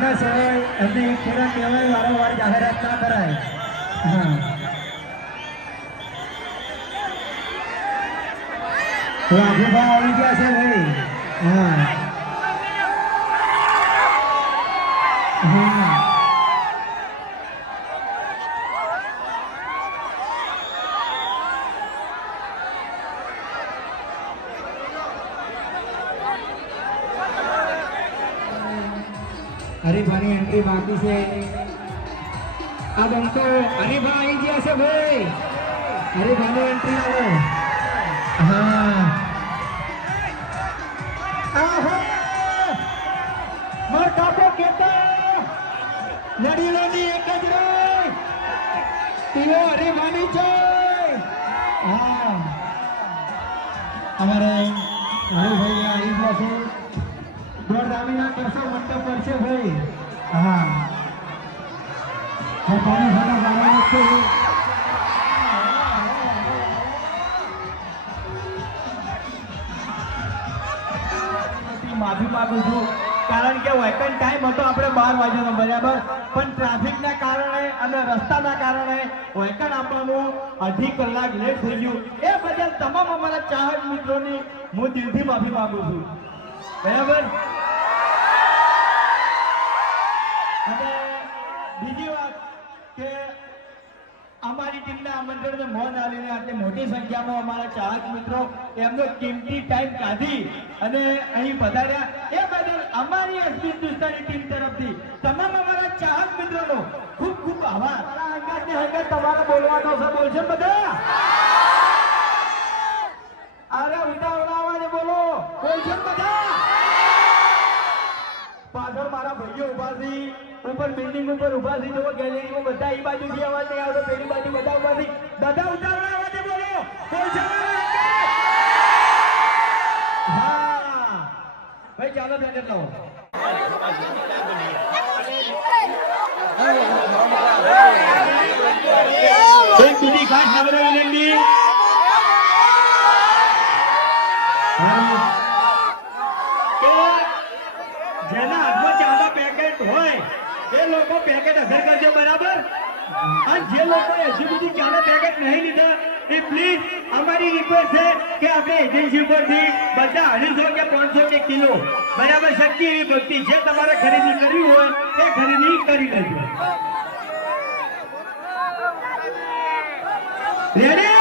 માણસ હોય એમને એક ખેડા કહેવાય વારંવાર જાહેરાત ના કરાય. હા વાઘુભા આવી ગયા છે ભાઈ. હા હા હરીફાની એન્ટ્રી બાકી છે. આ બંકો હરીફા આવી ગયા છે ભાઈ. હરીફાની એન્ટ્રી આવો. હા આહો માર કાકો કેતા લડીલોની એક જ રે તીઓ હરીફાની છે. હા અમારે હરીભાઈ આવી ગયા છે. દોડ રામીના કરશો મંડપ પર છે ભાઈ. હા પાણી સાડા બારા છે. માફી માંગુ છું કારણ કે વેકન્ટ ટાઈમ હતો આપણે 12 વાગ્યાનો બરાબર, પણ ટ્રાફિકના કારણે અને રસ્તાના કારણે વેકન્ટ આપવાનું 2.5 કલાક લેટ થઈ ગયું. એ બદલ તમામ અમારા ચાહક મિત્રોની હું દિલથી માફી માંગુ છું બરાબર. અને બીજી વાત કે અમારી ટીમના આમંત્રણને મોન આવીને આટલી મોટી સંખ્યામાં અમારા ચાહક મિત્રો એમનો કિંમતી ટાઈમ કાઢી અને અહીં પધાર્યા એ બદલ અમારી એસપી હિન્દુસ્તાની ટીમ તરફથી તમામ અમારા ચાહક મિત્રોનો ખૂબ ખૂબ આભાર. તમારે બોલવાનો છે, બોલશે બધા? અરે ઉતાવળા અવાજે બોલો, બોલશે બધા? પાછળ મારા ભાઈઓ ઉભા છે, ઉપર બિલ્ડિંગ ઉપર ઉભા છે, જો ગેલેરીમાં બધા એ બાજુથી અવાજ નહીં આવતો, પેલી બાજુ બધા ઉભા છે. દાદા ઉતાવળા અવાજે બોલો, બોલશે? હા ભાઈ ચાલો બેઠ લાવો. એક બીજી ખાસ નમ્ર વિનંતી કે જેના હાથમાં ચાના પેકેટ હોય એ લોકો પેકેટ અસર કરજો બરાબર. અને જે લોકો હજી સુધી ચાના પેકેટ નહીં લીધા એ પ્લીઝ અમારી રિક્વેસ્ટ છે કે આપણે એજન્સી પરથી બધા 250 કે 500 કે કિલો બરાબર શક્તિ એવી ભક્તિ જે તમારે ખરીદી કરવી હોય એ ખરીદી કરી લેજો. રેડી?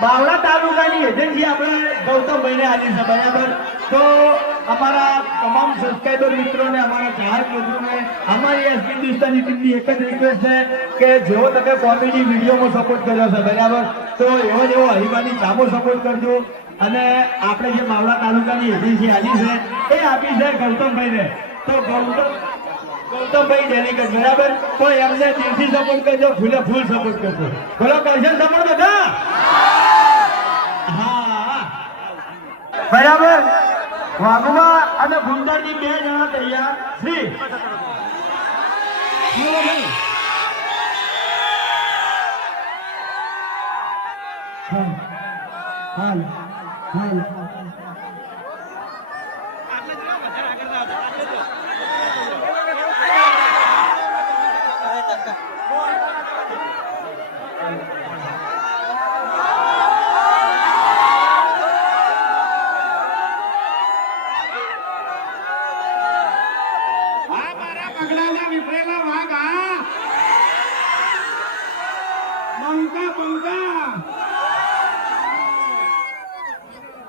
બાવળા તાલુકાની એજન્સી આપણે ગૌતમભાઈને આવી છે બરાબર. તો અમારા તમામ સબસ્ક્રાઈબર મિત્રોને, અમારા ચાહક મિત્રોને અમારી એસપી હિન્દુસ્તાની ટીમની એક જ રિક્વેસ્ટ છે કે જેવો તમે કોમેડી વિડીયોમાં સપોર્ટ કર્યો છે બરાબર, તો એવો જ એવો હરિભાની ચામો સપોર્ટ કરજો. અને આપણે જે બાવળા તાલુકાની એજન્સી આવી છે એ આપી છે ગૌતમભાઈને. તો ગૌતમભાઈ ડેલિગેટ બરાબર, તો એમને દિલથી સપોર્ટ કરજો, ફૂલે ફૂલ સપોર્ટ કરજો. બોલો કરશે સપોર્ટ બધા? હા બરાબર. વાઘુબા અને ગુંડાની 2 જણા તૈયાર છે. હાલ હાલ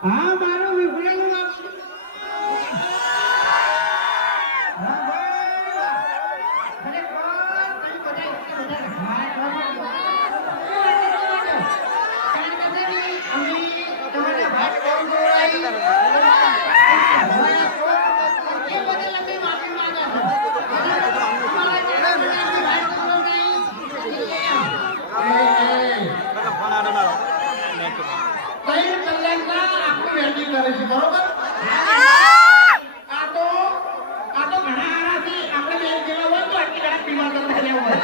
હા મારો વિફરેલો કરીશું બરોબર આ તો ઘણા આરાથી આપણે બે જેવા હોય તો આટલી ઘણા પીવા કરતા રહેવું હોય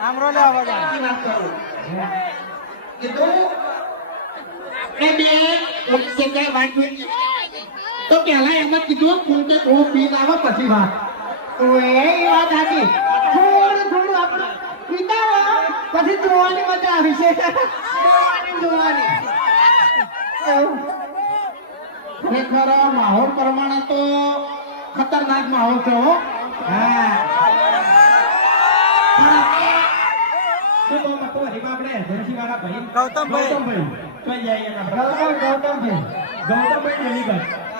આમરો લે આવાજ તો પેલા એમ જ કીધું કે હું પી લાવો પછી વાત વાત સાચી થોડું આપણે પીતા પછી જોવાની મજા આવી છે જોવાની ખરેખર માહોલ પ્રમાણે તો ખતરનાક માહોલ છે હો હા ગૌતમભાઈ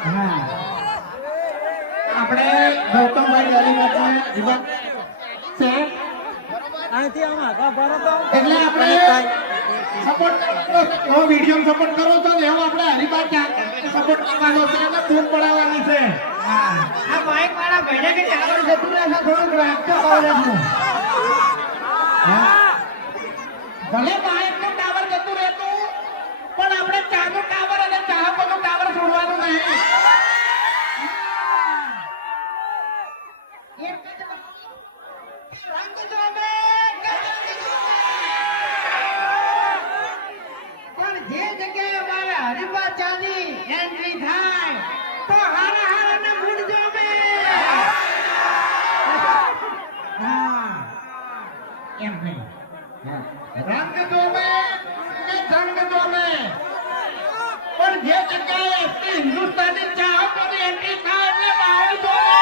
હા આપણે ગૌતમભાઈ ડેલીગેટ છે અહીંથી આમ આગળ ભરો તો એટલે આપણે સપોર્ટ એવો વિડીયો સપોર્ટ કરો છો ને એવો આપણે હરિભા સપોર્ટ કરવાનો છે અને ફોન પડાવવાની છે હા આ બાઈક વાળા ભાઈને કે ટાવર જતું રહેશે થોડુંક રાખજો કવરેજનું હા ભલે બાઈક નું ટાવર જતું રહેતું પણ આપણે ચાનું ટાવર અને ચાહકોનું ટાવર છોડવાનું નહીં પણ જે જગ્યાએ અમારે હરિભા ચાની એન્ટ્રી થાય તો હારા હારા મૂડ જોમે હા એમ નહીં રંગ જોમે કે જંગ જોમે પણ જે જગ્યાએ આપણી હિન્દુસ્તાની ચાહકોની એન્ટ્રી થાય એટલે માહોલ જોમે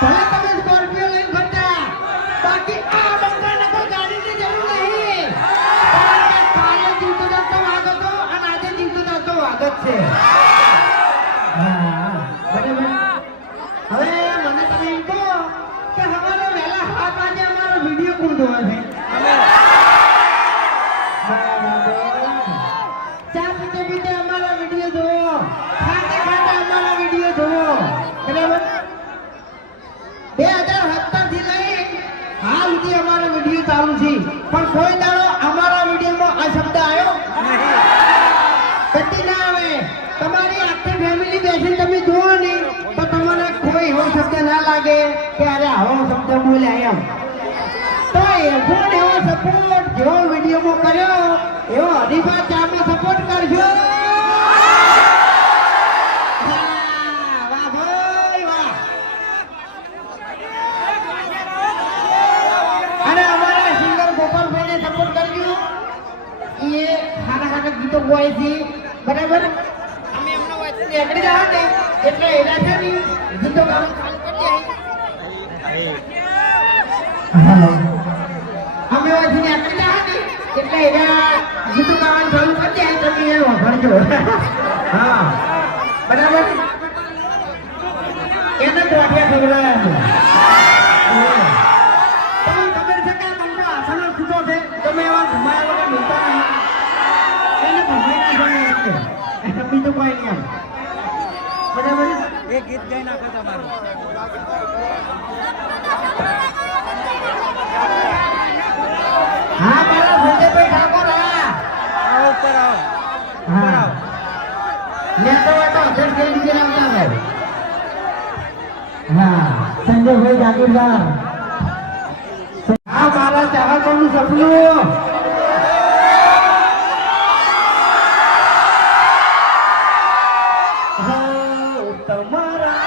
ભલે તમે સ્કોર્પિયો લઈને ફરતા બાકી આ બંગાળને કોઈ ગાડીની જરૂર નહીં કારણ કે કાલે જીવતો જતો વાગ હતો અને આજે જીવતો જતો વાગ જ છે હા બરાબર હવે મને તમે એમ કહો કે સવારે વહેલા 7 વાગે અમારો વિડીયો કોણ જોવા છે ચા પીતે પીતે અમારો વિડીયો જોવો ખાતે ખાતે અમારો વિડીયો જોવો બરાબર 2017 થી લઈ હાલ સુધી અમારો વિડીયો ચાલુ છે પણ કોઈ દાડો અમારા વિડીયોમાં આ શબ્દ આવ્યો કદી ના આવે તમારી આખી ફેમિલી બેસીને તમે જુઓ ને તો તમને કોઈ એવો શબ્દ ના લાગે કે અરે આવો શબ્દ બોલ્યા એમ તો એવો સપોર્ટ જેવો વિડીયોમાં કર્યો એવો હરીફા ચામાં સપોર્ટ કરજો ગીતો ગાય છે બરાબર અમે એમનો વાંચી નીકળી જાવ ને એટલે એના છે ને ગીતો ગાવાનું ચાલુ કરી હાલો અમે વાંચી નીકળી જાવ ને એટલે એના ગીતો ગાવાનું ચાલુ કરી તમે એ વાપરજો હા બરાબર એને ગોઠિયા ખવડાવ્યા તમને ખબર છે કે તમને આસનો છૂટો છે તમે એવા ઘુમાયા વગર મિલતા નહીં એને ભમાઈ ના જાય બીજું કોઈ નહીં બરાબર એ ગીત ગાઈ નાખો તમારું હા મારા સંજયભાઈ ઠાકોર હા ઉપર આવો હા મેં તો અધ્યક્ષ કઈ રીતે આવતા ભાઈ હા સંજયભાઈ જાગીરદાર હા મારા ચાહકોનું સપનું તમારા